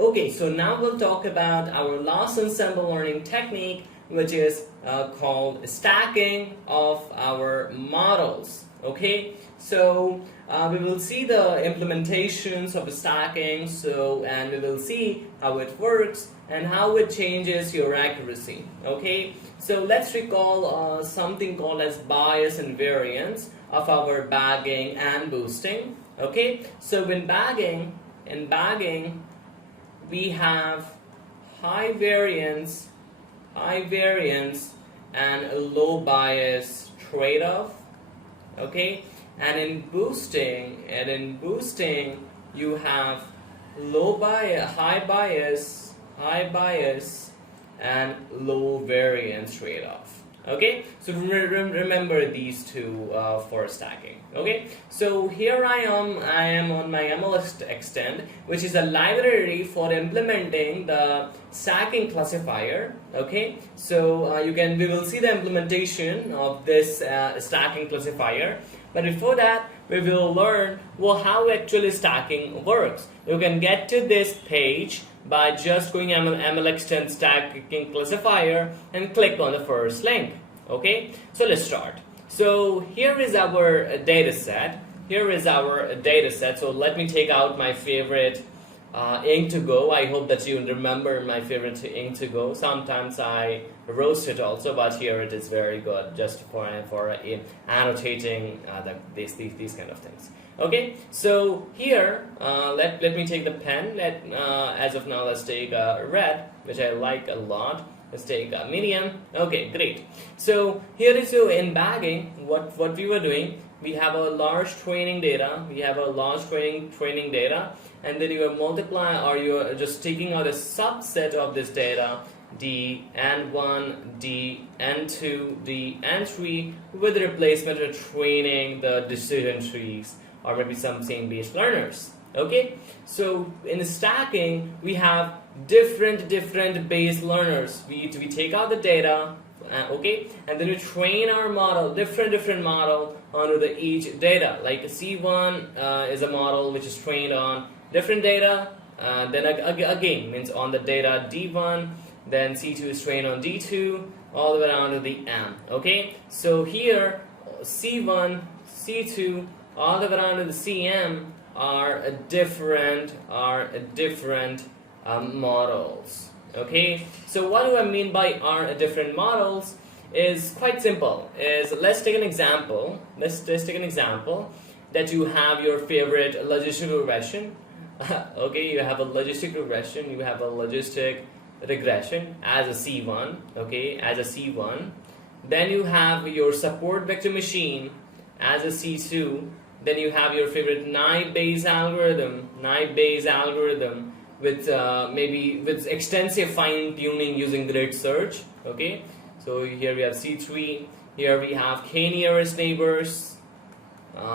Okay, so now we'll talk about our last ensemble learning technique, which is called stacking of our models. Okay, so we will see the implementations of stacking, and we will see how it works and how it changes your accuracy. Okay, so let's recall something called as bias and variance of our bagging and boosting. Okay, so in bagging we have high variance and a low bias trade-off. Okay, and in boosting you have high bias and low variance trade-off. Okay, so remember these two for stacking. Okay, so here I am on my ML extend, which is a library for implementing the stacking classifier. Okay, so we will see the implementation of this stacking classifier, but before that we will learn how actually stacking works. You can get to this page by just going ML extend stacking classifier and click on the first link. Okay, so let's start. So here is our data set. So let me take out my favorite ink to go. I hope that you remember my favorite ink to go. Sometimes I roast it also, but here it is very good just for annotating these kind of things. Okay, so here let me take the pen. As of now, let's take red, which I like a lot. Let's take a medium. Okay, great. So here is in bagging, what we were doing. We have a large training data. And then you are multiplying, or you are just taking out a subset of this data, D, N1, D, N2, D, N3, with the replacement of training the decision trees, or maybe some same base learners. Okay, so in stacking we have different base learners. We take out the data, okay, and then we train our model, different model onto each data. Like C1 is a model which is trained on different data, then again means on the data D1, then C2 is trained on D2, all the way down to the M. Okay, so here C1, C2, all the way down to the CM are different models. Okay, so what do I mean by are different models is quite simple. Let's take an example. Let's take an example that you have your favorite logistic regression. Okay, you have a logistic regression. You have a logistic regression as a C1. Okay, as a C1. Then you have your support vector machine as a C2. Then you have your favorite naive Bayes algorithm with maybe with extensive fine tuning using grid search. Okay, so here we have C3. Here we have k nearest neighbors,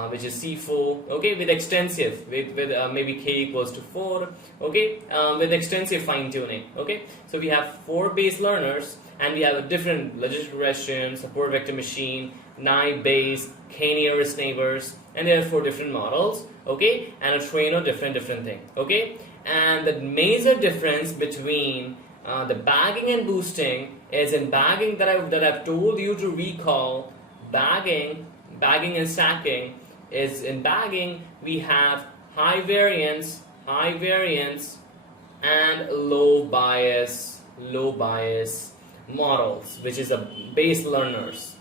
which is C4. Okay, with extensive with maybe k equals to 4. Okay, with extensive fine tuning. Okay, so we have 4 base learners, and we have a different logistic regression, support vector machine, naive Bayes, k nearest neighbors, and there are 4 different models. Okay, and a train of different thing. Okay, and the major difference between the bagging and boosting is in bagging that I've told you to recall. Bagging and stacking is in bagging we have high variance and low bias models, which is a base learners,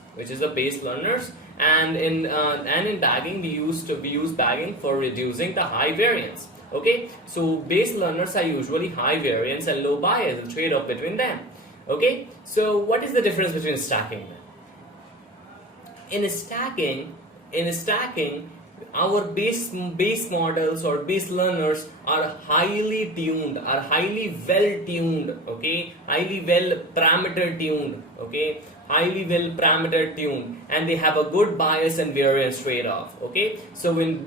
and in bagging we use bagging for reducing the high variance. Okay, so base learners are usually high variance and low bias, the trade-off between them. Okay, so what is the difference between stacking then? In stacking, our base models or base learners are highly well tuned. Okay, highly well parameter tuned, and they have a good bias and variance trade-off. Okay, so in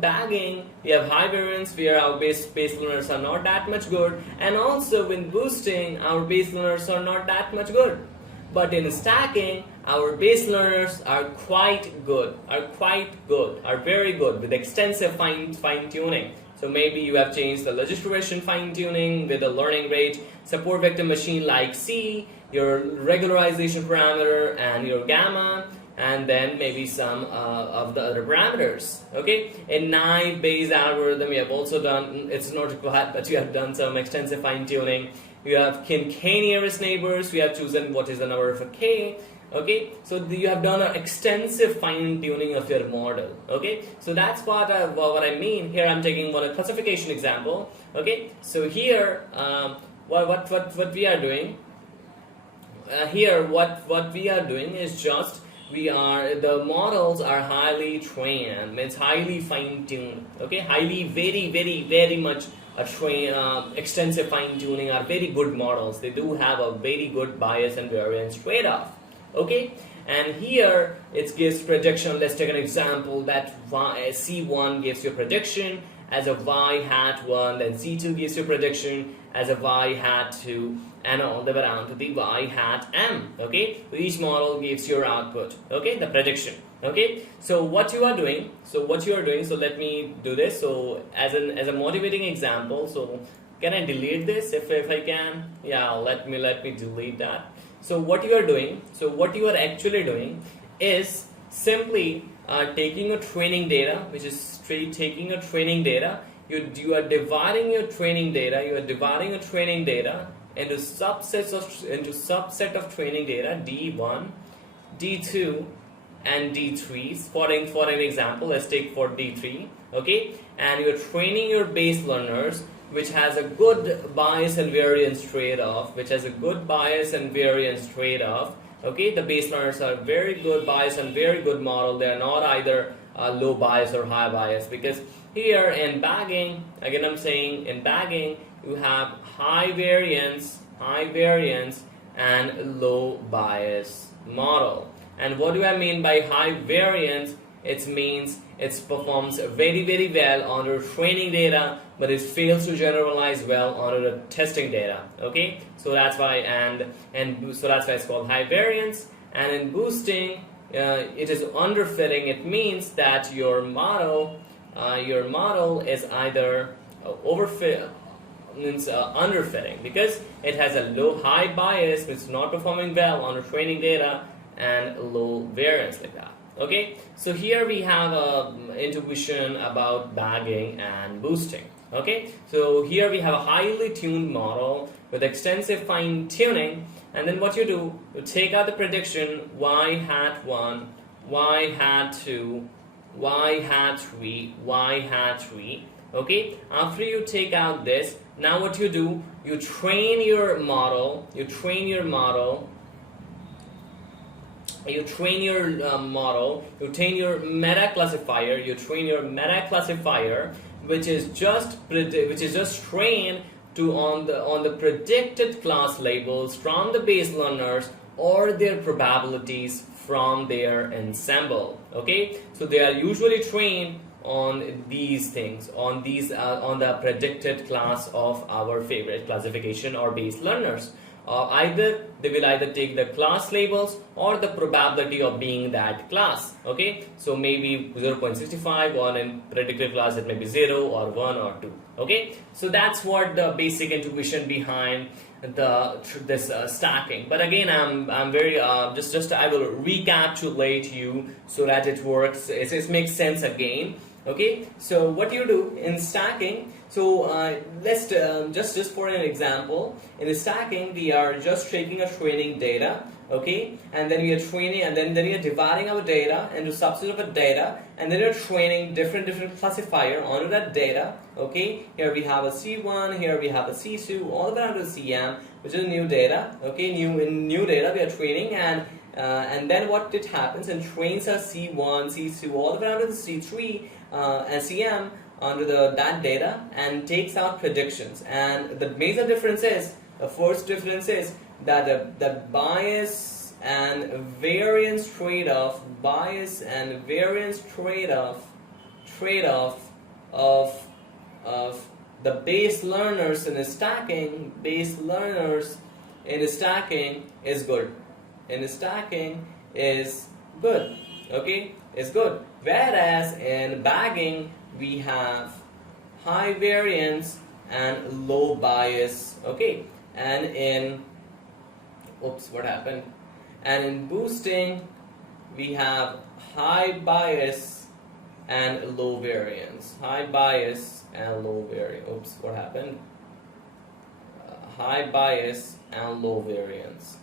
bagging we have high variance where our base learners are not that much good, and also in boosting our base learners are not that much good. But in stacking, our base learners are very good with extensive fine tuning. So maybe you have changed the registration fine-tuning with the learning rate, support vector machine like C, your regularization parameter, and your gamma, and then maybe some of the other parameters. Okay, in naive Bayes algorithm, you have also done, it's not required, but you have done some extensive fine-tuning. You have k nearest neighbors, you have chosen what is the number of a k. Okay, so you have done an extensive fine-tuning of your model. Okay, so that's what I mean. Here I'm taking one a classification example. Okay, so here what we are doing here what we are doing is just the models are highly trained, means highly fine-tuned. Okay, highly very much extensive fine-tuning are very good models. They do have a very good bias and variance trade-off. Okay, and here it gives projection. Let's take an example that C1 gives you a prediction as a y hat 1, then C2 gives you a prediction as a y hat 2, and all the way down to the y hat m. Okay, so each model gives your output. Okay, the prediction. Okay, so what you are doing, so let me do this. So as a motivating example, so can I delete this if I can? Yeah, let me delete that. So what you are actually doing is simply taking your training data, which is straight taking your training data. You are dividing your training data. You are dividing your training data into subset of training data, D1, D2, and D3. For an example, let's take for D3. Okay, and you're training your Bayes learners, which has a good bias and variance trade-off, Okay, the Bayes learners are very good bias and very good model. They are not either low bias or high bias, because here in bagging, again I'm saying in bagging, you have high variance and low bias model. And what do I mean by high variance? It means it performs very well on your training data, but it fails to generalize well on the testing data. Okay, so that's why so that's why it's called high variance. And in boosting, it is underfitting. It means that your model is either underfitting, because it has a high bias, it's not performing well on the training data, and low variance like that. Okay, so here we have intuition about bagging and boosting. Okay, so here we have a highly tuned model with extensive fine tuning, and then what you do, you take out the prediction y hat 1, y hat 2, y hat 3, y hat 3. Okay, after you take out this, now what you do, you train your model, you train your meta classifier, which is just trained on the predicted class labels from the Bayes learners or their probabilities from their ensemble. Okay, so they are usually trained on these things, on the predicted class of our favorite classification or Bayes learners. They will take the class labels or the probability of being that class. Okay, so maybe 0.65 on in predicted class, it may be 0 or 1 or 2. Okay, so that's what the basic intuition behind this stacking. But again, I'm very just I will recapitulate you so that it works. It makes sense again. Okay, so what you do in stacking, so let's just for an example, in stacking we are just taking a training data, okay, and then we are training, and then we are dividing our data into subset of a data, and then we are training different classifier onto that data. Okay, here we have a C1, here we have a C2, all the way down to CM, which is new data. Okay, new data we are training, and then what it happens, and trains a C1, C2, all the way down to the C3 and CM onto that data, and takes out predictions. And the major difference is, the first difference is that the bias and variance trade-off of the Bayes learners in stacking is good. In stacking is good. Okay, is good. Whereas in bagging we have high variance and low bias. Okay, and in what happened? And in boosting, we have high bias and low variance. High bias and low variance. What happened? High bias and low variance.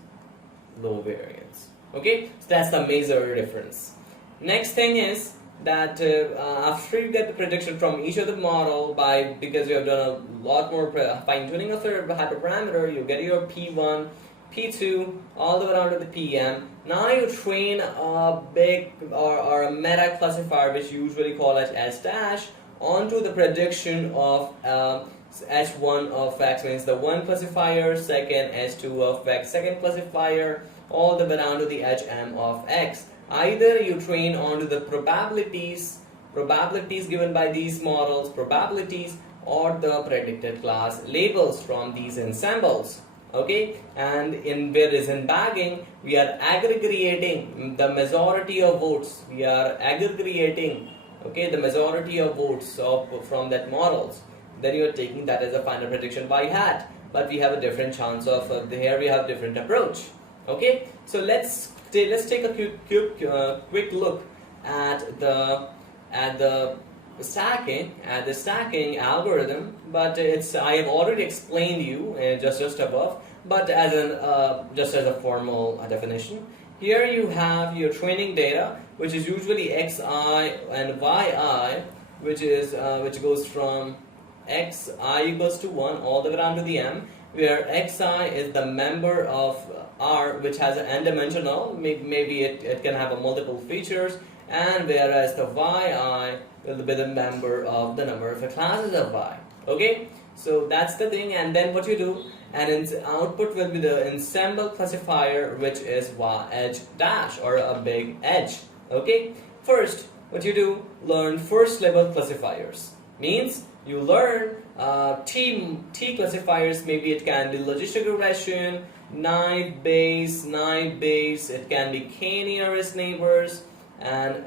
Low variance. Okay, so that's the major difference. Next thing is that after you get the prediction from each of the model because you have done a lot more fine tuning of your hyperparameter, you get your P1, P2, all the way down to the PM. Now you train a big or a meta classifier, which you usually call as S dash, onto the prediction of H1 of X, means the 1 classifier, second H2 of X, second classifier, all the way down to the HM of X. Either you train onto the probabilities given by these models, probabilities, or the predicted class labels from these ensembles. Okay, and in bagging, we are aggregating the majority of votes. We are aggregating, okay, the majority of votes from that models. Then you are taking that as a final prediction by hat. But we have a different chance of here we have different approach. Okay, so let's take a quick look at the stacking algorithm, but I have already explained you just above, but just as a formal definition. Here you have your training data, which is usually xi and yi, which goes from xi equals to 1 all the way down to the m, where xi is the member of R, which has an n-dimensional, maybe it can have a multiple features, and whereas the yi will be the member of the number of classes of y. Okay, so that's the thing. And then what you do, and its output will be the ensemble classifier, which is edge dash, or a big edge. Okay, first what you do, learn first level classifiers, means you learn T classifiers. Maybe it can be logistic regression, naive Bayes, it can be k-nearest neighbors, and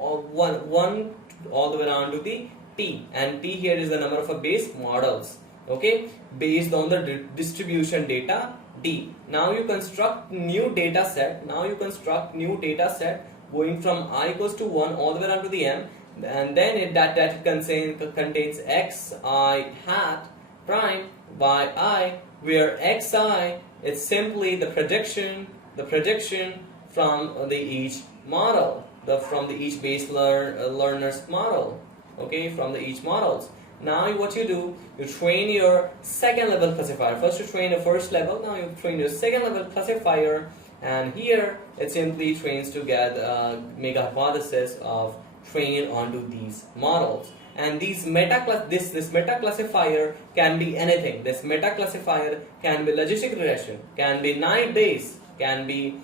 one all the way down to the T, and T here is the number of Bayes models, okay, based on the distribution data D. Now you construct new data set, going from I equals to 1 all the way down to the M, and then that contains xi hat prime yi, where xi is simply the prediction from each model, from each Bayes learner's model, okay, from each models. Now what you do, you train your second level classifier. First you train your first level, now you train your second level classifier, and here it simply trains to make a hypothesis of train onto these models. And these this meta classifier can be anything. This meta classifier can be logistic regression, can be naive Bayes, can be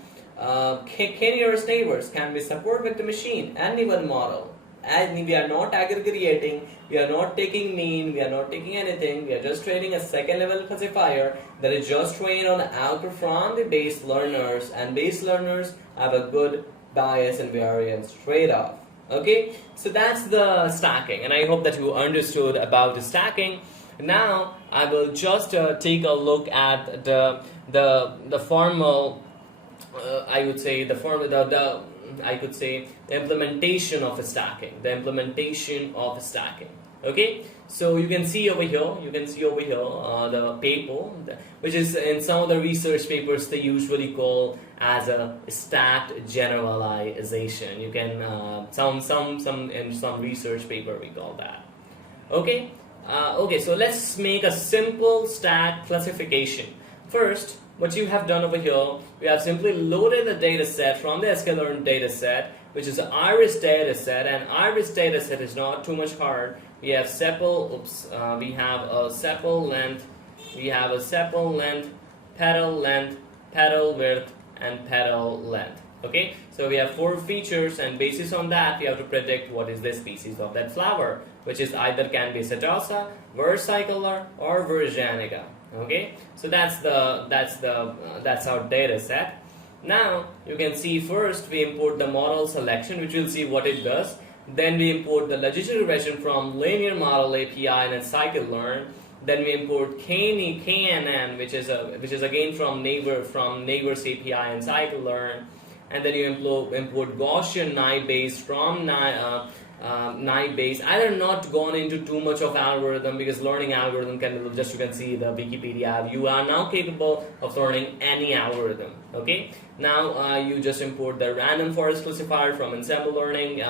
k-nearest neighbors, can be support vector machine, any one model. And we are not aggregating, we are not taking mean, we are not taking anything, we are just training a second level classifier that is just trained on output from the Bayes learners, and Bayes learners have a good bias and variance trade-off. Okay, so that's the stacking, and I hope that you understood about the stacking. Now I will just take a look at the formal, I would say the implementation of stacking. Okay, so you can see over here, the paper, which is in some of the research papers they usually call as a stacked generalization. You can in some research paper we call that. Okay, so let's make a simple stack classification. First, what you have done over here, we have simply loaded the data set from the sklearn data set, which is the iris data set, and iris data set is not too much hard. We have we have a sepal length, petal width, and petal length. Okay, so we have 4 features, and basis on that we have to predict what is the species of that flower, which is either can be setosa, versicolor, or virginica. Okay, so that's our data set. Now you can see first we import the model selection, which we'll see what it does. Then we import the logistic regression from linear model API and scikit-learn. Then we import KNN, which is again from neighbors API and scikit-learn. And then you import Gaussian Naive from Naive. Either not gone into too much of algorithm, because learning algorithm can, just you can see the Wikipedia, you are now capable of learning any algorithm. Okay, now you just import the random forest classifier from Ensemble learning,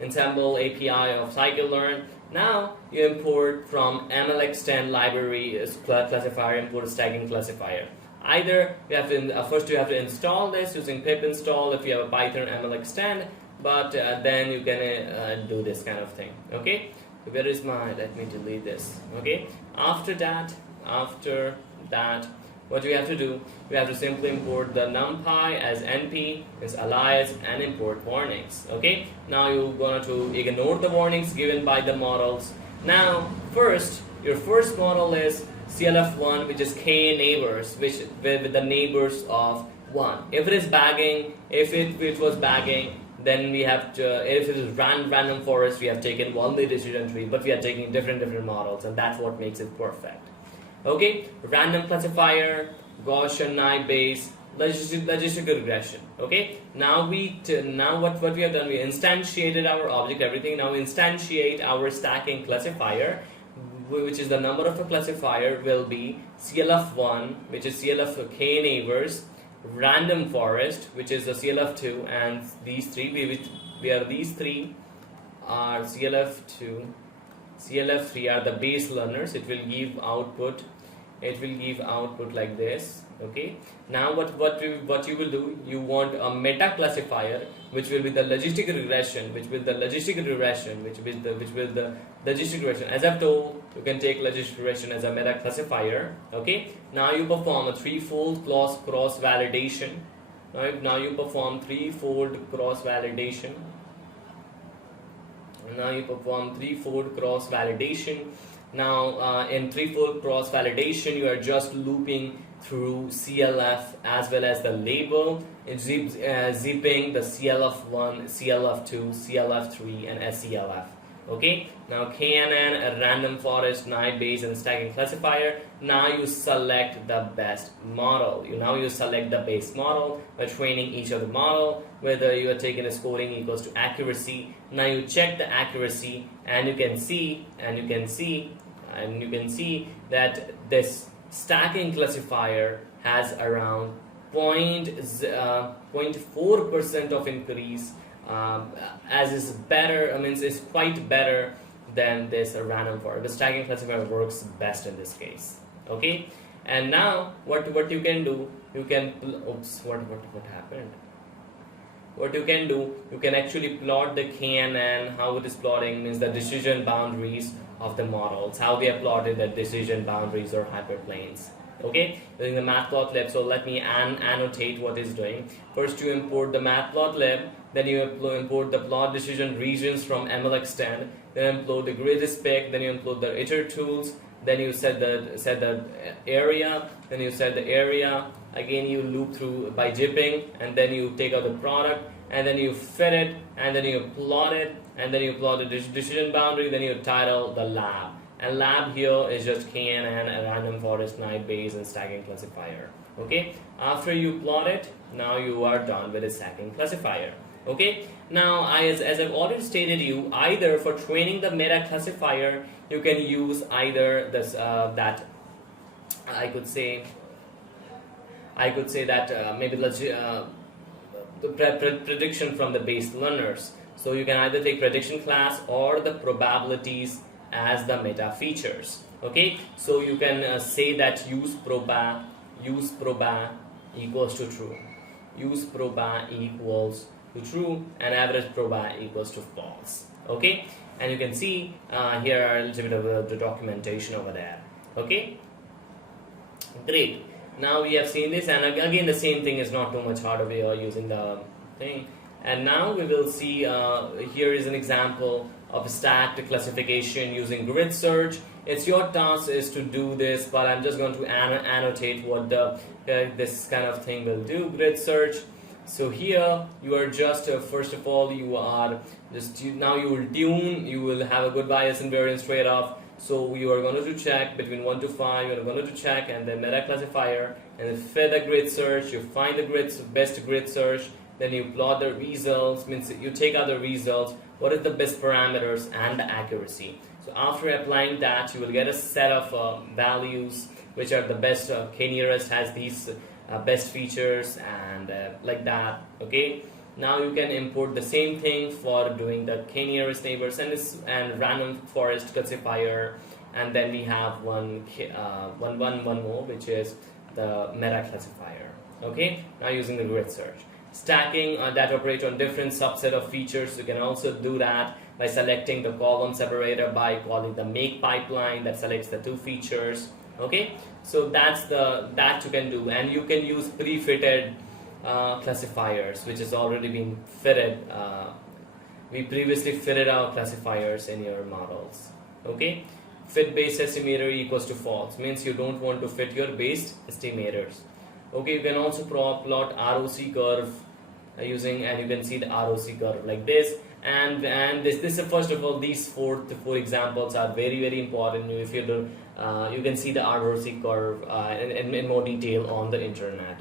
Ensemble API of scikit-learn. Now you import from MLXtend library classifier, import a stacking classifier. Either you have to first you have to install this using pip install if you have a Python MLXtend, but then you can do this kind of thing. Okay, so where is my, let me delete this. Okay, after that what we have to do, we have to simply import the numpy as np, is alias, and import warnings. Okay, now you're going to ignore the warnings given by the models. Now your first model is CLF1, which is k neighbors, which with the neighbors of 1. If it is bagging, if it was bagging, then we have to, if it is random forest, we have taken only decision tree, but we are taking different models, and that's what makes it perfect. Okay, random classifier, Gaussian Naive, logistic regression. Okay, now what we have done, we instantiated our object, everything. Now we instantiate our stacking classifier, which is the number of a classifier will be CLF1, which is CLF k neighbors, random forest, which is the CLF2, and these three these three are CLF2, CLF3 are the base learners. It will give output like this. Okay, now what you will do, you want a meta classifier, which will be the logistic regression, as I've told, you can take logistic regression as a meta classifier. Okay, now you perform a threefold cross validation. Now you perform threefold cross validation. Now in threefold cross validation, you are just looping through CLF as well as the label, zipping the CLF1, CLF2, CLF3, and SCLF. Okay, now KNN, a random forest, Naive, and stacking classifier. Now you select the best model. You select the base model by training each of the model, whether you are taking a scoring equals to accuracy. Now you check the accuracy, and you can see that this stacking classifier has around 0.4% of increase, as is better. I mean, it's quite better than this random forest. The stacking classifier works best in this case. Okay, and now what you can do, you can what happened? What you can do, you can actually plot the KNN. How it is plotting means the decision boundaries of the models, how they are plotted, the decision boundaries or hyperplanes. Okay, using the matplotlib. So let me annotate what it's doing. First you import the matplotlib, then you import the plot decision regions from MLXtend, then import the grid spec, then you import the iter tools, then you set the area, then you set the area. Again you loop through by jipping, and then you take out the product, and then you fit it, and then you plot it, and then you plot the decision boundary, then you title the lab. And lab here is just KNN, a random forest, Naive, and stacking classifier. Okay, after you plot it, now you are done with a stacking classifier. Okay, now as I've already stated you, either for training the meta classifier, you can use either this that I could say that maybe the prediction from the base learners. So you can either take prediction class or the probabilities as the meta features. Okay, so you can say that use proba equals to true, and average proba equals to false. Okay, and you can see here are a little bit of the documentation over there. Okay, great. Now we have seen this, and again the same thing is not too much harder. We are using the thing, and now we will see here is an example of stacked classification using grid search. It's your task is to do this, but I'm just going to annotate what the this kind of thing will do. Grid search. So here you are just first of all now you will have a good bias and variance trade-off. So you are going to check between 1 to 5. You are going to check and then meta classifier, and then fit the grid search. You find the best grid search. Then you plot the results. Means you take out the results. What is the best parameters and the accuracy? So after applying that, you will get a set of values which are the best. K-nearest has these best features and like that. Okay. Now you can import the same thing for doing the k-nearest neighbors and random forest classifier, and then we have one more, which is the meta classifier. Okay, now using the grid search, stacking that operate on different subset of features. You can also do that by selecting the column separator by calling the make pipeline that selects the two features. Okay, so that you can do, and you can use pre-fitted classifiers, which has already been fitted. We previously fitted our classifiers in your models. Okay, fit base estimator equals to false, means you don't want to fit your based estimators. Okay, you can also plot ROC curve using, and you can see the ROC curve like this. And this first of all, these four examples are very important. If you do, you can see the ROC curve in more detail on the internet.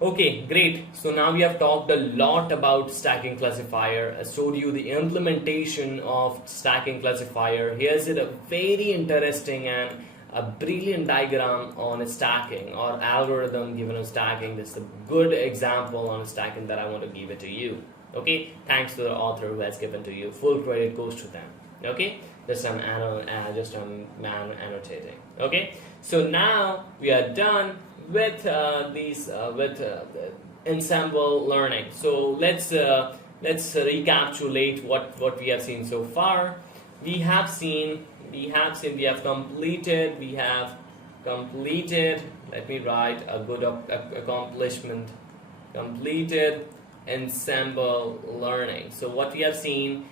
Okay, great. So now we have talked a lot about stacking classifier. I showed you the implementation of stacking classifier. Here's a very interesting and a brilliant diagram on stacking, or algorithm given on stacking. This is a good example on stacking that I want to give it to you. Okay, thanks to the author who has given to you. Full credit goes to them. Okay, I'm annotating. Okay, so now we are done with ensemble learning. So let's recapitulate what we have seen so far. We have completed. Let me write a good accomplishment. Completed ensemble learning. So what we have seen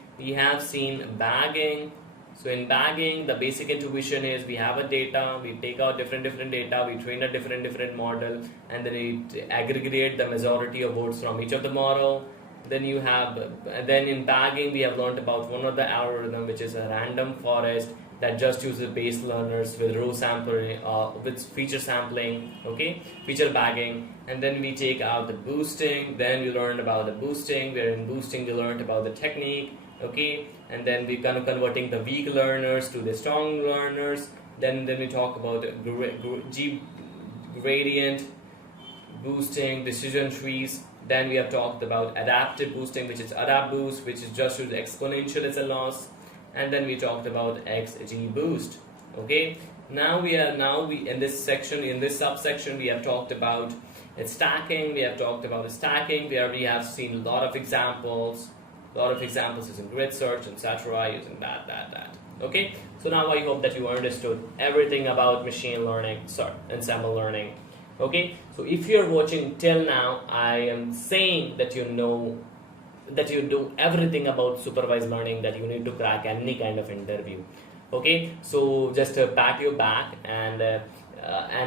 bagging. So in bagging, the basic intuition is we have a data, we take out different data, we train a different model, and then we aggregate the majority of votes from each of the model. Then in bagging, we have learned about one of the algorithm, which is a random forest that just uses base learners with row sampling, with feature sampling. Okay, feature bagging. And then we take out the boosting. Then we learned about the boosting. Where in boosting we learned about the technique. Okay, and then we kind of converting the weak learners to the strong learners. Then we talk about gradient boosting, decision trees. Then we have talked about adaptive boosting, which is adapt boost, which is just with exponential as a loss. And then we talked about XG boost. Okay, now we in this subsection we have talked about stacking. We have talked about stacking, where we have seen a lot of examples using grid search, etc., using that. Okay, so now I hope that you understood everything about ensemble learning. Okay, so if you're watching till now, I am saying that you know that you do everything about supervised learning that you need to crack any kind of interview. Okay, so just pat your back and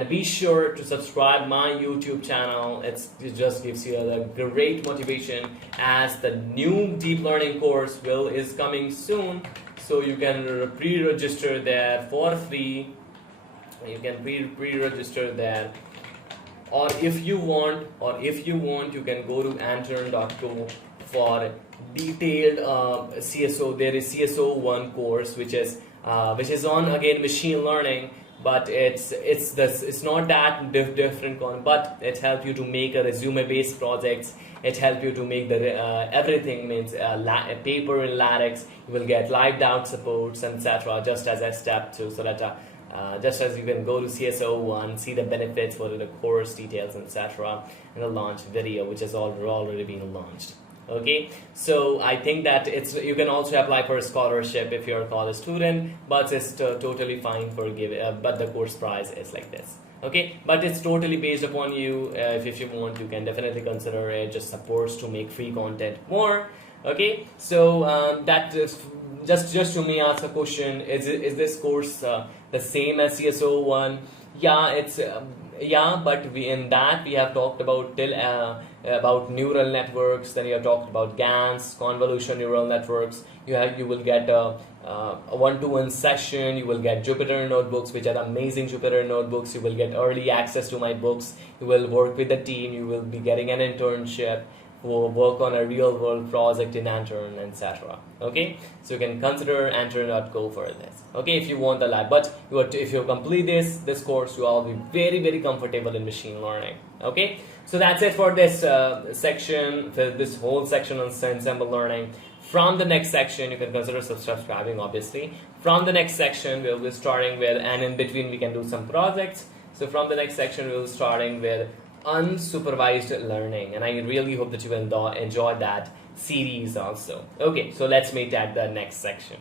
be sure to subscribe my YouTube channel. It just gives you a great motivation, as the new deep learning course is coming soon. So you can pre-register there for free. You can pre-register there, or if you want, you can go to antern.co for detailed CSO. There is CSO 1 course which is on again machine learning, but it's not that different, but it helps you to make a resume based projects. It helps you to make the everything, means a paper in LaTeX. You will get live doubt supports, etc., just as a step 2, so that just as you can go to CSO 1, see the benefits, what are the course details, etc., and the launch video, which has already been launched. Okay, so I think that you can also apply for a scholarship if you're a college student, but it's totally fine for but the course price is like this. Okay, but it's totally based upon you. If you want, you can definitely consider it. Just supports to make free content more. Okay, so that is just to me ask a question: Is this course the same as CSO 1? Yeah, Yeah, but in that we have talked about till about neural networks. Then you have talked about GANs, convolution neural networks. You will get a one-to-one session. You will get Jupyter notebooks, which are amazing Jupyter notebooks. You will get early access to my books. You will work with the team. You will be getting an internship. Will work on a real-world project in Antern, etc. Okay, so you can consider Antern.co for this. Okay, if you want a lab, but if you complete this course, you will be very comfortable in machine learning. Okay, so that's it for this section, for this whole section on Ensemble learning. From the next section, you can consider subscribing, obviously. From the next section, we'll be starting with, and in between we can do some projects. So from the next section, we'll be starting with unsupervised learning, and I really hope that you will enjoy that series also. Okay, so let's meet at the next section.